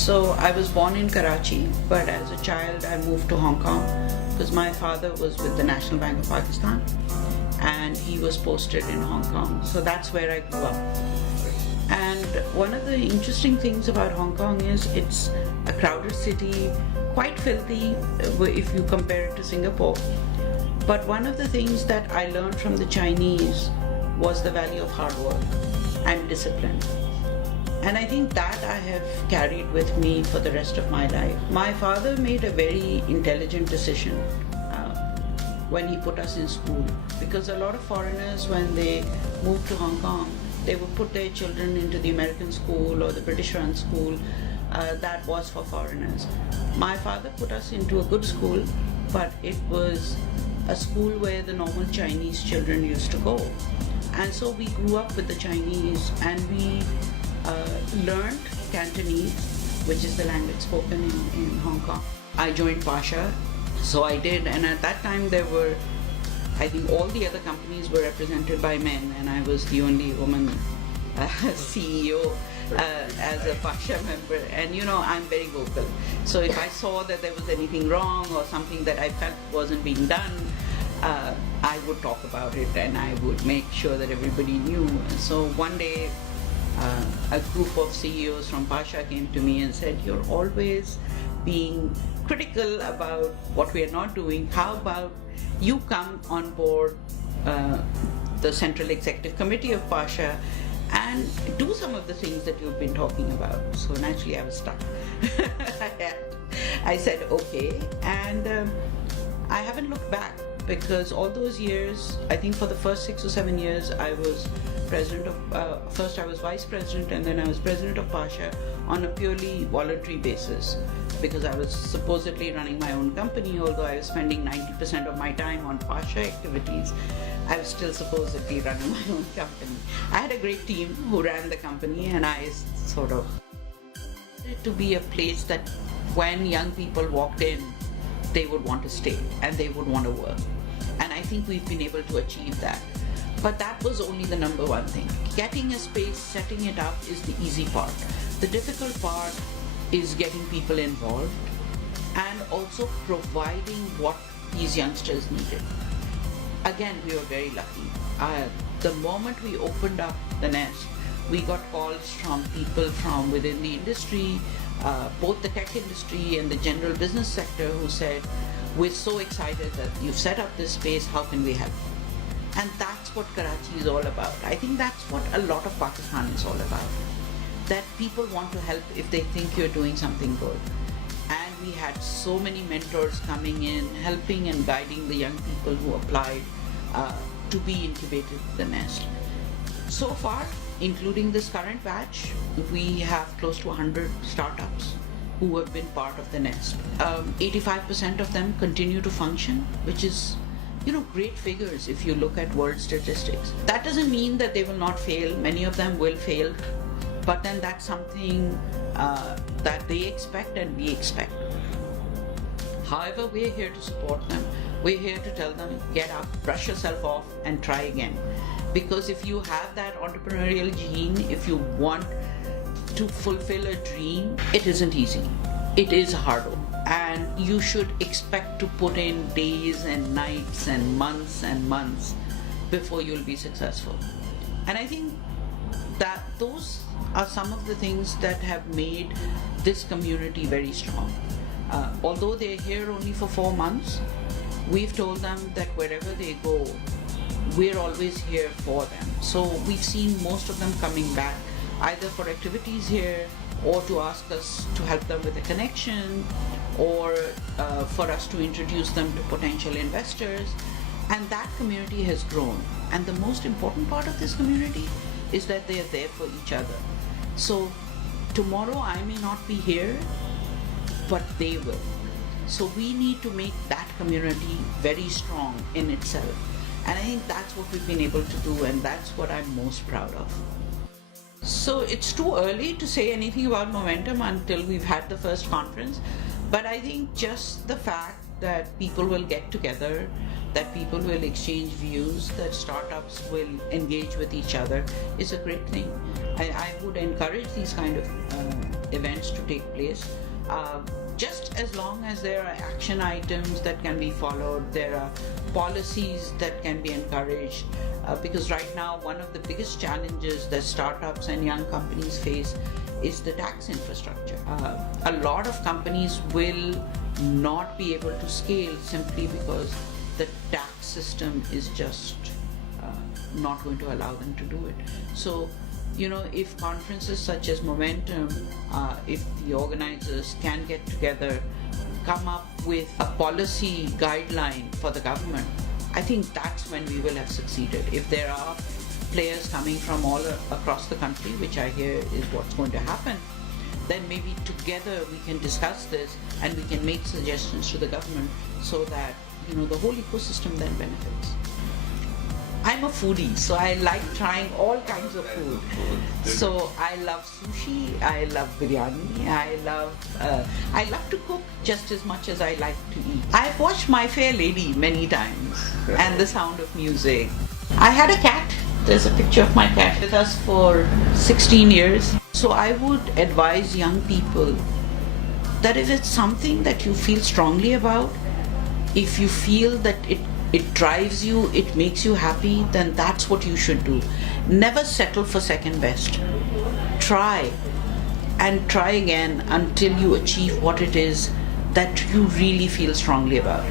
So I was born in Karachi, but as a child I moved to Hong Kong because my father was with the National Bank of Pakistan and he was posted in Hong Kong. So that's where I grew up. And one of the interesting things about Hong Kong is it's a crowded city, quite filthy if you compare it to Singapore. But one of the things that I learned from the Chinese was the value of hard work and discipline. And I think that I have carried with me for the rest of my life. My father made a very intelligent decision when he put us in school, because a lot of foreigners, when they moved to Hong Kong, they would put their children into the American school or the British run school that was for foreigners. My father put us into a good school, but it was a school where the normal Chinese children used to go. And so we grew up with the Chinese, and we learned Cantonese, which is the language spoken in Hong Kong. I joined Pasha, so I did, and at that time there were, I think all the other companies were represented by men, and I was the only woman CEO as a Pasha member. And you know, I'm very vocal. So if I saw that there was anything wrong or something that I felt wasn't being done, I would talk about it and I would make sure that everybody knew. So one day, a group of CEOs from Pasha came to me and said, "You're always being critical about what we are not doing. How about you come on board the Central Executive Committee of Pasha and do some of the things that you've been talking about?" So naturally I was stuck. I said okay, and I haven't looked back, because all those years, I think for the first 6 or 7 years, I was president of, first I was vice president and then I was president of Pasha on a purely voluntary basis, because I was supposedly running my own company. Although I was spending 90% of my time on Pasha activities, I was still supposedly running my own company. I had a great team who ran the company, and I sort of wanted it to be a place that when young people walked in, they would want to stay and they would want to work. And I think we've been able to achieve that. But that was only the number one thing. Getting a space, setting it up is the easy part. The difficult part is getting people involved and also providing what these youngsters needed. Again, we were very lucky. The moment we opened up the nest, we got calls from people from within the industry, both the tech industry and the general business sector, who said, "We're so excited that you've set up this space, how can we help?" And that's what Karachi is all about. I think that's what a lot of Pakistan is all about. That people want to help if they think you're doing something good. And we had so many mentors coming in, helping and guiding the young people who applied to be incubated in the nest. So far, including this current batch, we have close to 100 startups who have been part of the nest. 85% of them continue to function, which is, you know, great figures if you look at world statistics. That doesn't mean that they will not fail. Many of them will fail, but then that's something that they expect and we expect. However, we're here to support them. We're here to tell them, get up, brush yourself off and try again. Because if you have that entrepreneurial gene, if you want to fulfill a dream, it isn't easy. It is hard, and you should expect to put in days and nights and months before you'll be successful. And I think that those are some of the things that have made this community very strong. Although they're here only for 4 months, we've told them that wherever they go, we're always here for them. So we've seen most of them coming back, either for activities here or to ask us to help them with a connection, or for us to introduce them to potential investors. And that community has grown. And the most important part of this community is that they are there for each other. So tomorrow I may not be here, but they will. So we need to make that community very strong in itself. And I think that's what we've been able to do, and that's what I'm most proud of. So it's too early to say anything about momentum until we've had the first conference. But I think just the fact that people will get together, that people will exchange views, that startups will engage with each other is a great thing. I would encourage these kind of events to take place. Just as long as there are action items that can be followed, there are policies that can be encouraged. Because right now, one of the biggest challenges that startups and young companies face is the tax infrastructure. A lot of companies will not be able to scale simply because the tax system is just not going to allow them to do it. So, if conferences such as Momentum, if the organizers can get together, come up with a policy guideline for the government, I think that's when we will have succeeded. If there are players coming from all across the country, which I hear is what's going to happen, then maybe together we can discuss this and we can make suggestions to the government so that the whole ecosystem then benefits. I'm a foodie, so I like trying all kinds of food. So I love sushi, I love biryani, I love to cook just as much as I like to eat. I've watched My Fair Lady many times and The Sound of Music. I had a cat. There's a picture of my cat with us for 16 years. So I would advise young people that if it's something that you feel strongly about, if you feel that it drives you, it makes you happy, then that's what you should do. Never settle for second best. Try and try again until you achieve what it is that you really feel strongly about.